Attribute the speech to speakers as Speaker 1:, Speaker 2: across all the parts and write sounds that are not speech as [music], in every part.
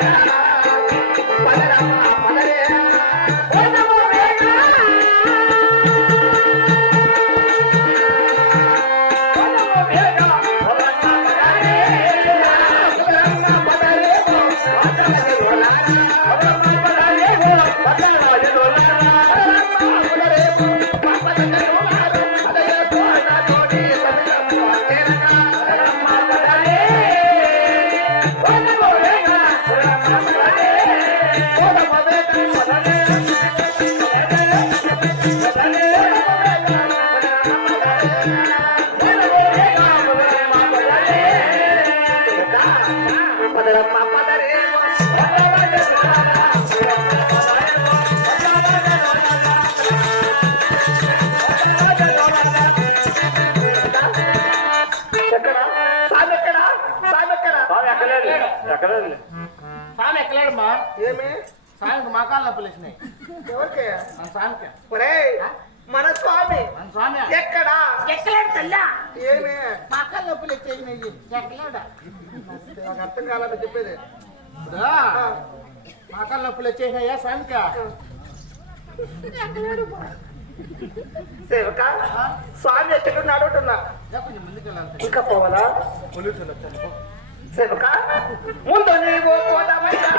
Speaker 1: Thank [laughs] you. సామి
Speaker 2: స్వామి
Speaker 3: స్వామి ఎక్కలేడమ్మా
Speaker 1: ఏమి?
Speaker 3: నొప్పులు వచ్చినాయి
Speaker 1: ఎవరికి
Speaker 3: మన
Speaker 1: స్వామి.
Speaker 3: మన స్వామి.
Speaker 1: ఎక్కడా?
Speaker 3: ఎక్కలేడు తల్లా.
Speaker 1: ఏమి?
Speaker 3: నొప్పులు వచ్చేసినాయి ఎక్కలేడా
Speaker 1: నాకు అర్థం కాలని చెప్పేది. ఆ,
Speaker 3: మకాలు నొప్పులు వచ్చేసినాయా స్వామికి
Speaker 1: సేవక స్వామి ఎక్కడున్నాడు అంటున్నా. ఇంకా పోవాలా? సేవక ముందు నీవు పోదామయ్యా.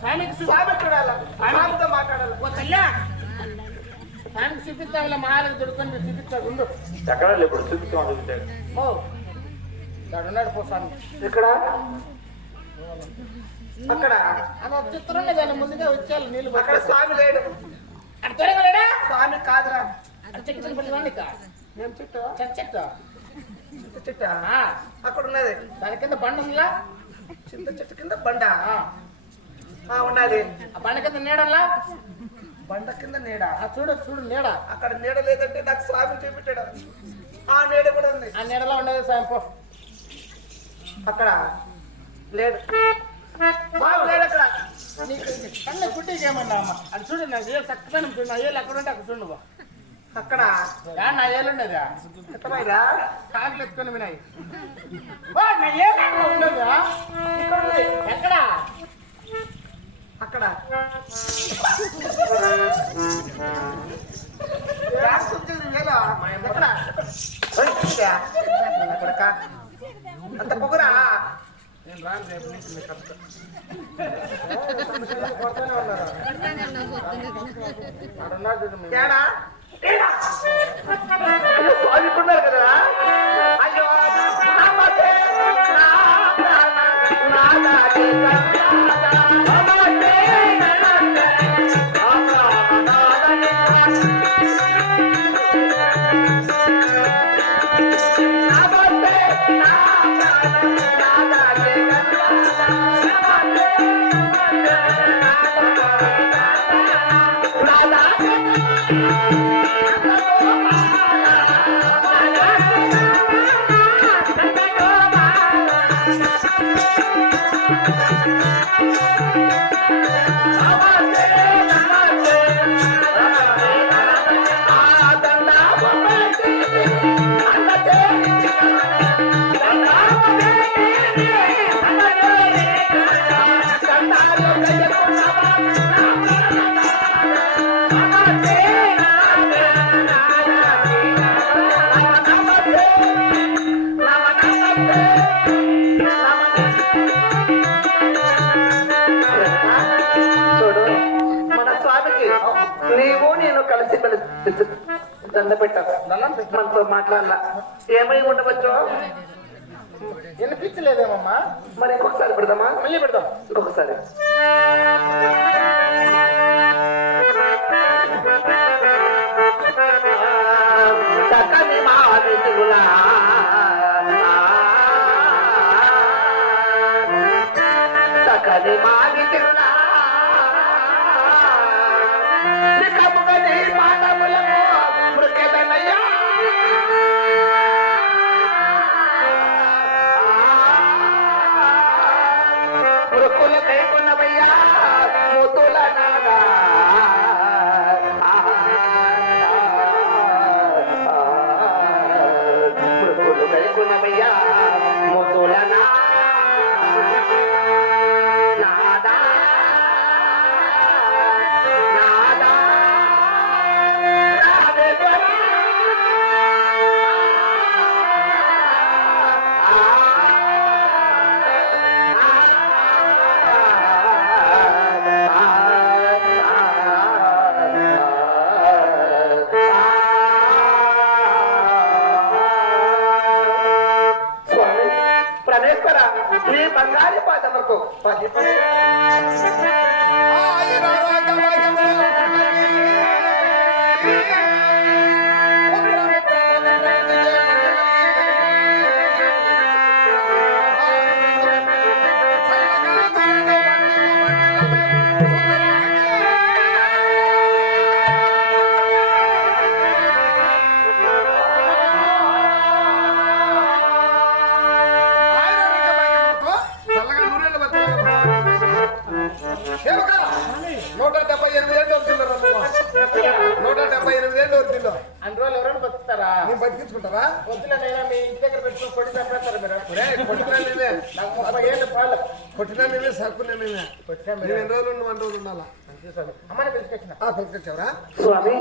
Speaker 3: స్వామికి సు-
Speaker 1: స్వామి చూడాలా? స్వామితో మాట్లాడాలి?
Speaker 3: స్వామికి చూపిస్తావులే మహారాజు దొడుకొని చూపిస్తాడు ఉండు.
Speaker 2: ఎక్కలేదు ఇప్పుడు? చూపిస్తాం చూపించాడు
Speaker 3: ఓ. దాడు ఉన్నాడు పో స్వామి
Speaker 1: ఇక్కడ అక్కడ.
Speaker 3: అది ఒక చిత్రం ఉంది దాని ముందుగా వచ్చాను నీళ్ళు
Speaker 1: అక్కడ స్వామి లేడు.
Speaker 3: అక్కడ త్వరగా లేడా?
Speaker 1: స్వామి కాదురా.
Speaker 3: చెట్టు
Speaker 1: ఏం చెట్టు?
Speaker 3: చెట్టు చెట్టు.
Speaker 1: చింత చెట్ట?
Speaker 3: ఆ,
Speaker 1: అక్కడ ఉన్నది.
Speaker 3: దాని కింద బండ ఉందిలా
Speaker 1: చింత చెట్టు కింద బండ. ఉన్నది.
Speaker 3: ఆ బండ కింద నీడల్లా?
Speaker 1: బండ కింద నీడ?
Speaker 3: ఆ చూడు చూడు నీడ.
Speaker 1: అక్కడ నీడ లేదంటే నాకు స్వామి చూపించాడు. ఆ నీడ కూడా ఉంది.
Speaker 3: ఆ నీడలో ఉండేది స్వామి పో.
Speaker 1: అక్కడ లేడు స్వామి లేడు అక్కడ.
Speaker 3: నీకు కళ్ళ గుడ్డికి ఏమన్నా అమ్మ అది చూడు నా ఏ చక్కదనం చూడు నా ఏళ్ళు అక్కడ ఉంటే అక్కడ చూడు నువ్వు.
Speaker 1: అక్కడ.
Speaker 3: నా ఏళ్ళు ఉండేదా
Speaker 1: ఎత్తమైరా
Speaker 3: ఎత్తుకొని వినాయి. నా ఏళ్ళు ఉండేదా ఎక్కడ
Speaker 1: అక్కడ. అంత పొగురా.
Speaker 3: నేను రాను రేపు నుంచి మీకు.
Speaker 1: కొడతానే ఉన్నారు?
Speaker 3: ఉన్నారు
Speaker 1: కదా. చూడు దండ పెట్టారు మనతో మాట్లాడాల? ఏమై ఉండవచ్చు
Speaker 3: వినిపించలేదేమమ్మా
Speaker 1: మరి ఇంకొకసారి పెడదామా
Speaker 3: మళ్ళీ పెడదాం
Speaker 1: ఇంకొకసారి చక్కని మాది తిరులా కది మాది తిరునా
Speaker 3: Yeah. Pode ir
Speaker 4: pra బతికించుకుంటారా
Speaker 3: వద్దులేనైనా మీ ఇంటి దగ్గర పెట్టుకుని కొట్టి చంపేస్తారు మీరు.
Speaker 4: ఒరే, కొట్టినా నేనే
Speaker 3: నాకు ముప్పై ఏళ్ళు పాలు.
Speaker 4: కొట్టినా నేనే సరుకునే నేనే
Speaker 3: కొట్టినా
Speaker 4: ఎన్ని రోజులు వన్ రోజులు ఉండాలా?
Speaker 3: అమ్మని పిలిచుకొచ్చిన
Speaker 1: స్వామి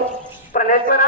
Speaker 1: ప్రణేశ్వర